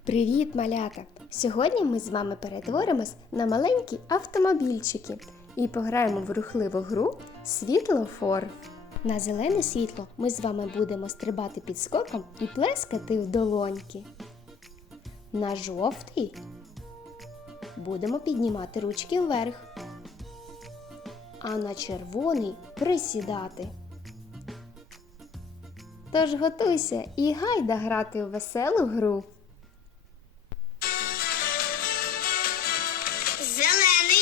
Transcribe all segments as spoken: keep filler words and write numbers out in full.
Привіт, малята! Сьогодні ми з вами перетворимось на маленькі автомобільчики і пограємо в рухливу гру «Світлофор». На зелене світло ми з вами будемо стрибати підскоком і плескати в долоньки. На жовтий будемо піднімати ручки вверх, а на червоний присідати. Тож готуйся і гайда грати у веселу гру. Зелений,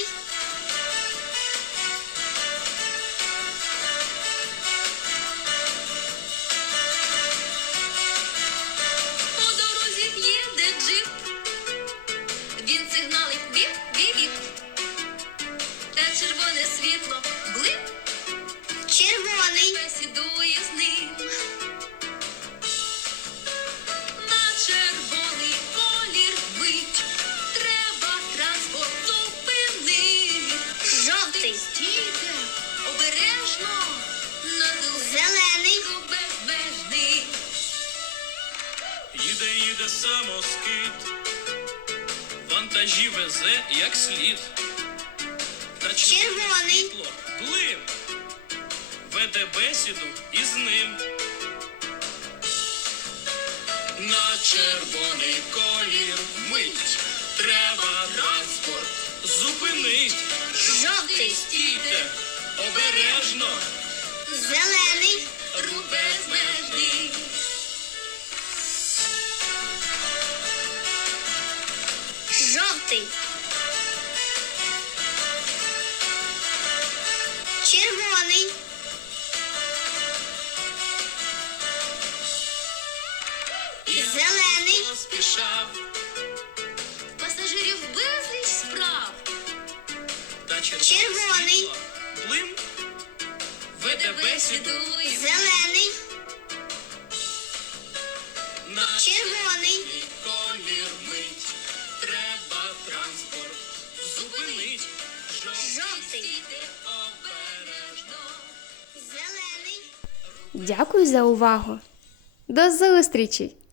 по дорозі їде джип, він сигналить біп-біп-біп, та червоне світло блип, червоний бесідує з ним. На червоний колір мить, треба транспорт зупинити. Жовтий, стійте, обережно, на зелений безмежний. Їде, їде самоскид, вантажі везе як слід. Та Червоний. світло блим, веде бесіду із ним. На червоний колір мить, треба транспорт зупинить. Жовтий. Стійте, обережно, Зелений, рух безмежний. жовтий, червоний, зелений, Поспішав, пасажирів безліч справ. та Червоний. світло блим, веде бесіду Зелений, на червоний, колір мить, треба транспорт зупинить. жовтий, Стійте обережно. зелений. Дякую за увагу! До зустрічі!